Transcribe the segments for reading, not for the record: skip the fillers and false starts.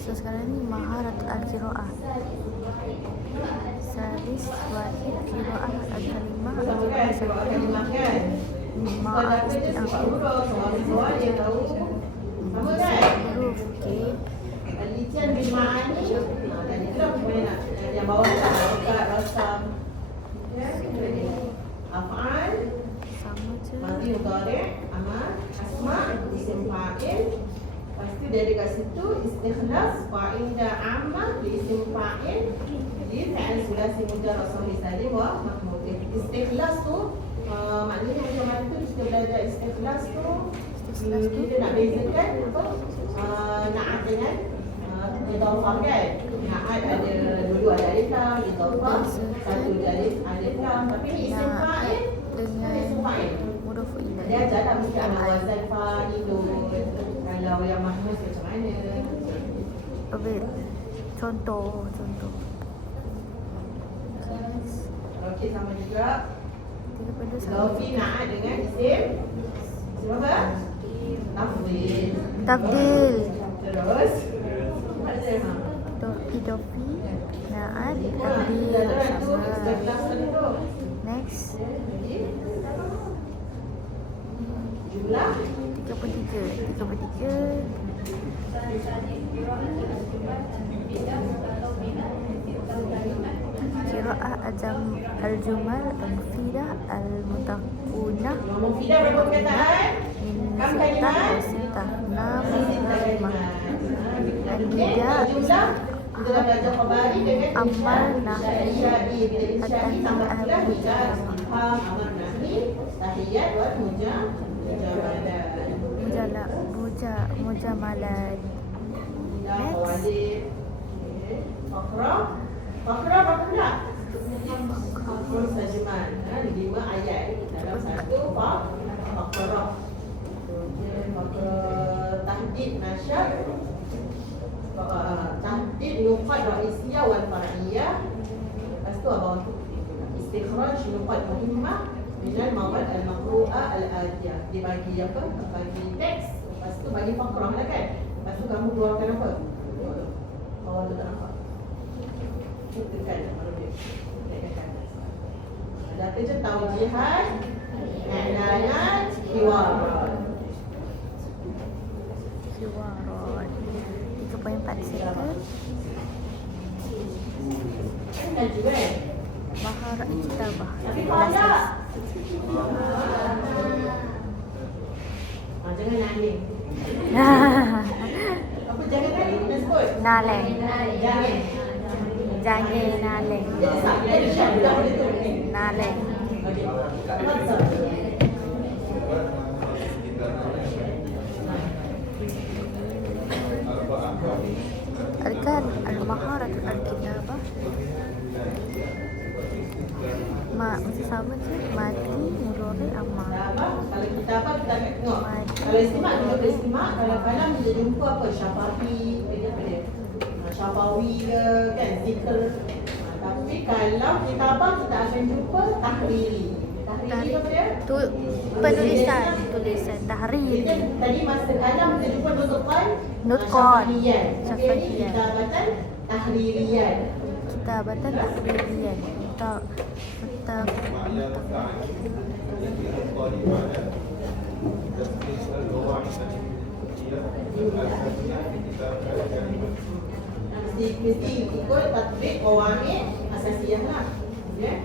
So sekarang ni Maharatul Al-Qira'ah. Salis wahid qira'ah al-kalimah Ma'ah isti'afah huruf K. Penelitian bimaan ni dan itulah boleh nak yang bawah tak kat rasam af'al Sama je. madhi mudhari' amal asma isim fa'il. Lepas tu dia ada kat situ istikhlas fa'idah ammah li isim fa'il li fi'il sulasi mujarrad sahih salim wa mahmud. Istikhlas tu maknanya macam mana tu kita belajar istikhlas tu kita nak bezakan apa na'at dengan idhafah kan. Na'at ada dua ada alif lam, idhafah satu alif lam, tapi ni isim fa'il dengan isim fa'il. huruf ilah. Dia ajar tak mesti amal wazan fa'ilun. Kalau yang mahmud macam mana? Okey. Contoh. Okey, sama juga. Daripada sama. Idhafi na'at dengan isim apa? Tafdil. Tabdil. Terus Idofi na'at tabdil sama. Next. Jumlah 33. Qira'ah al-jumal al-mufidah al-mutakunah Mufidah berapa perkataan? min Kam sitah kalimat? wa sitah enam Jumlah Al-Nida kita dah belajar khabari dengan Amal nahi bila insya'i tambah pula hija istifham amar nahi tahiyat wa mujamalat. Next. Fakrah berapa pula? Fakrah sajman. 5 ayat dalam satu fakrah. Fakrah tahdid nasyad, tahdid nuqat ra'isiyah wal far'iyah. Lepas tu abang istikhraj nuqat muhimmah minal mawad al-maqru'ah al-adiyah. Dia bagi apa? Bagi teks. Lepas tu bagi fakrah lah kan. Lepas tu kamu keluarkan apa? Bawah tu tak nampak. Tekan baru dia. Tekan. Dah kerja taujihan, i'lanat, hiwarat. 3.4 second. Kan juga kan? Maharat kitabah. Tapi kalau jangan nangis. Apa jangan nangis? Kita sebut Naleng. Jangan naleng. Dia syak dah boleh tu. Naleng. Okey. Arkan al-maharat al-kitabah. Masih sama je. Mati, mudhari, amal. Kalau kita apa kita akan tengok. Kalau istimak kita istimak, kalau kalam kita jumpa apa syafafi, apa dia? Syafawi ke kan zikr. Tapi kalau kita apa kita akan jumpa tahriri. Tahriri apa dia? Tu penulisan, tahrir. Tadi masa kalam kita jumpa nutqan Nutqan. Tapi ini kitabatan tahririyan. Kitabatan tahririyan. Mesti ikut tatbik qawaid asasiyah lah. Ya.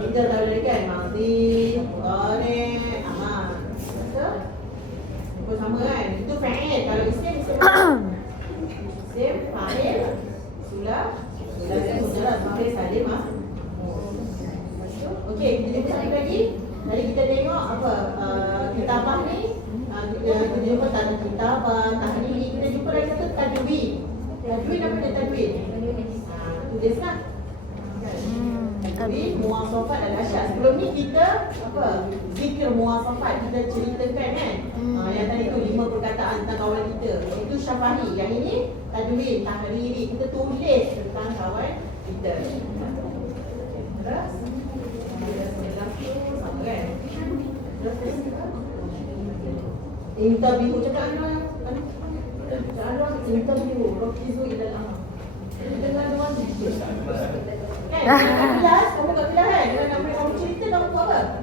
Kita tahu lagi kan madhi, mudhari, amal. Betul? Itu sama kan? Itu fa'il. Kalau isim isim fa'il sulah mujarrad fa'il salim ah. Okey, kita jumpa satu lagi. Tadi kita tengok apa kitabah ni kita jumpa tanda kitabah, tahriri. Kita jumpa lagi satu tadwin. Tadwin apa dia tadwin? Tulis lah. Tadwin muwasafat dan asyad. Sebelum ni kita apa? Zikir muwasafat kita ceritakan kan. Yang tadi tu 5 perkataan tentang kawan kita. Itu syafahi. Yang ini tadwin, tahriri. Kita tulis tentang kawan kita. Terus sama kan? Terus Intabihu cakap Anwar. Cakap Anwar, intabihu. Rokizu ilal amal. Dengar Anwar sedikit. Kelas, kamu kat kelas kan? Kamu cerita kamu buat apa?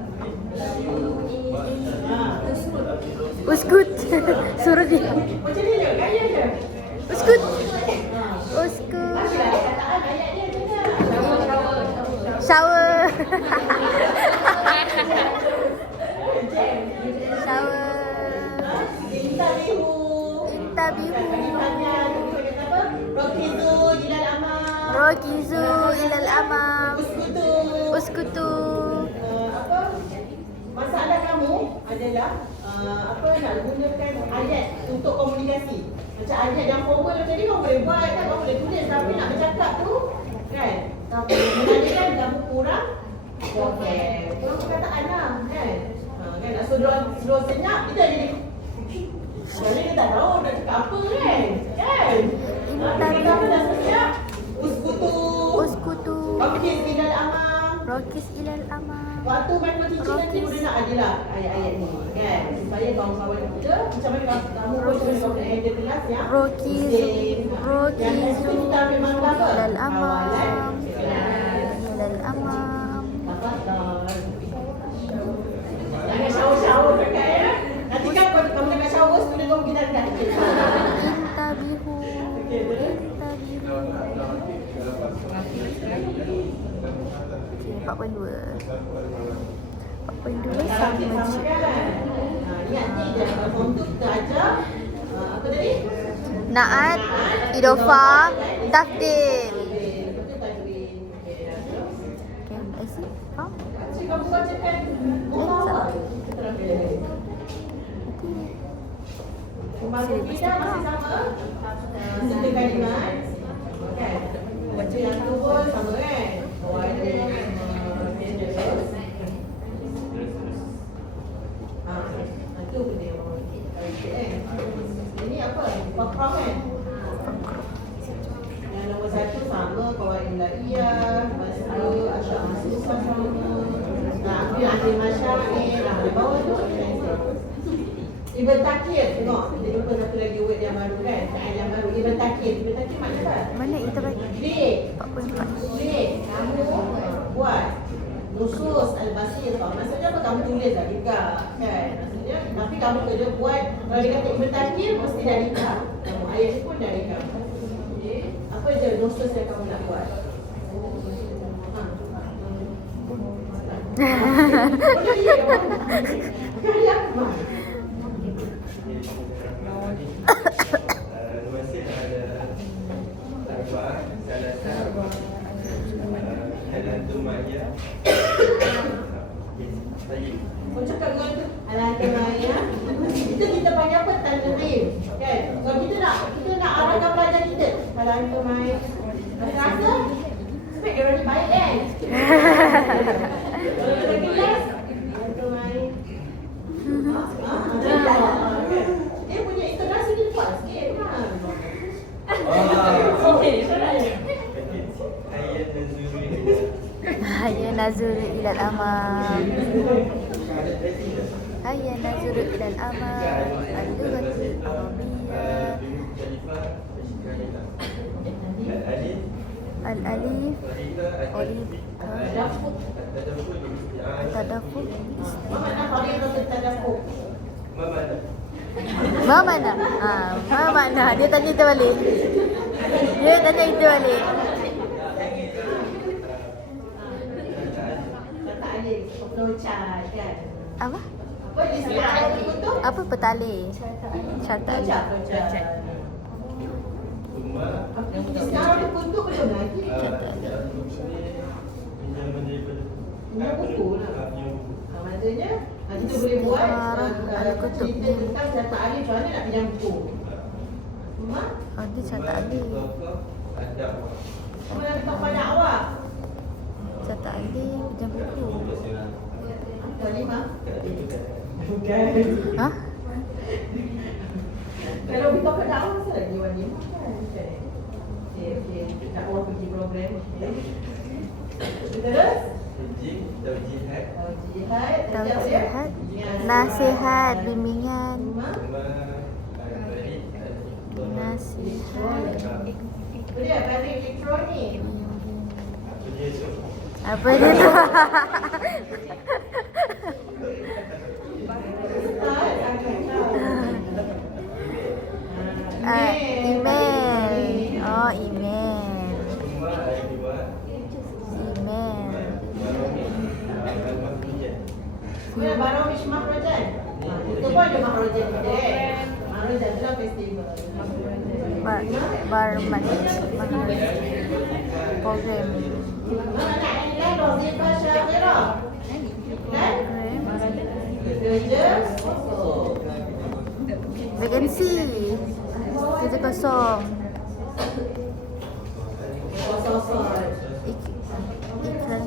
Uskut. Suruh dia. Macam ni je, gaya je. Uskut. Uskut. Kataan ayat dia dengar. Shower. Shower. Intabihu. Intabihu. Rokizu ilal amal. Rokizu ilal amam. Uskutu. Uskutu. Apa? Masalah kamu adalah nak gunakan ayat untuk komunikasi. Macam ayat yang formal tadi kamu boleh buat kan, kamu boleh tulis, tapi nak bercakap tu kan, tapi menandakan kamu kurang kurang perkataan lah kan. Kan nak suruh senyap kita jadi kerana dia tak tahu nak cakap apa kan. Kita apa dah senyap. Uskutu. Uskutu. Rokis ilal amam. Rokis ilal amam. Waktu main teaching nanti boleh nak adalah ayat-ayat ni kan, supaya kawan-kawan kita macam mana kamu pun kamu nak handle kelas yang Rokis. Rokis yang itu kita ambil mangga apa? ilal amam. Awalan Ilal amam. jangan shower-shower dekat ya. Nanti kan kamu dekat shower student kamu kita dekat. Intabihu. Intabihu. 4.2 sama je. Ingat ni je form tu kita ajar apa tadi? Naat, idofah, tafdil. Okay, I see. Faham? Kamu bacakan muhawar. Pembahasan kita masih sama. Satu kalimat. Kan? Baca yang tu pun sama kan? Itu pun dia. Ini apa? Fakrah kan? Yang nombor 1 sama, Qawaid Ilaiyah, Mas'ul, Asyar Mas'usah sama. Ambil Akhir Masyair, di bawah tu. Ibn Takir, tengok. Kita jumpa satu lagi word yang baru kan? Kain yang baru, Ibn Takir. Ibn Takir makna apa? Mana kita bagi? Dek. 4.4. Dek, kamu buat nusus al-basir tau. Maksudnya apa? Kamu tulis dah juga kan? Maksudnya, tapi kamu kena buat, kalau dia kata Ibn Takir, mesti dah nikah. Ayat ni pun dah nikah. Okay. Apa je nusus yang kamu nak buat? Kali apa? Kau cakap dengan tu Al-Maya. Itu kita panggil apa? Tanzim kan? Kalau kita nak arahkan pelajar kita Al-Maya. Rasa speak dia orang baik kan? Kalau kita kelas Al-Maya. Dia punya intonasi dia kuat sikit kan? Hayya nazuru ilal amam. Hayya nazuru ilal amam. Al-lughatul arabiyyah. Al-alif. Olif. Tadaffur. Mana faridatul tadabbur? Ma mana? Ma mana? Dia tanya itu balik. Dia tanya itu balik. Kata alif, pelocar kan? Apa? Apa istilah alif tu? Apa petali? Syarta alif. Pelocar. Istilah alif bentuk belum lagi. Punya buku lah. Maksudnya kita boleh buat cerita tentang syarta alif, macam mana nak pinjam buku. Mak? Oh, dia syarta alif. Kamu nak letak pada awak? Syarta alif, pinjam buku. Kalimah? Bukan. Ha? Kalau buka pada awak, masa lagi walimah kan? Okey. Dakwah pergi program. Terus? Taujihat. Taujihat, nasihat, bimbingan. Nasihat. Boleh balik elektronik. Apa dia tu? Email. Oh, email. Email. Kemudian baru wish mahrajan. Itu pun ada mahrajan dia. Mahrajan adalah festival. Barmanage. Programming. Mana nak nilai wazifah syaghirah? Kan? Kerja kosong. Vacancy. Kerja kosong. Kosong. Iklan.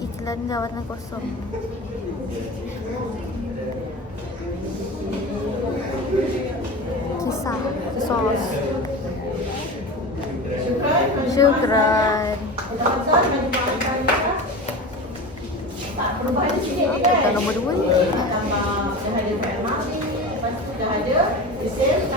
Iklan jawatan kosong. Kisah. Sos. Syukran. Kita nombor 2. Tambah dah ada fi'il madhi, lepas tu dah ada isim,